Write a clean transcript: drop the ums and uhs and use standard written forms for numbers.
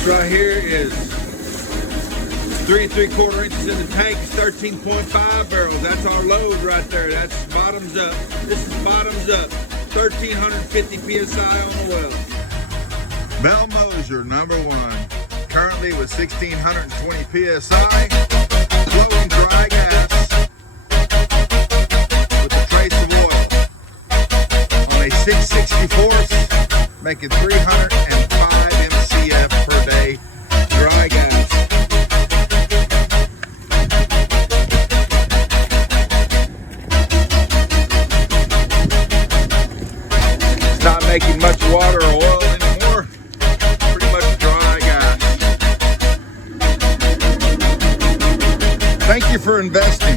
This right here is 3 3/4 inches in the tank. It's 13.5 barrels. That's our load right there. That's bottoms up. This is bottoms up. 1,350 PSI on the well. Bell Moser #1. Currently with 1,620 PSI. Flowing dry gas with a trace of oil. On a 6/64, making 305 MCF per day dry gas. It's not making much water or oil anymore. Pretty much dry gas. Thank you for investing.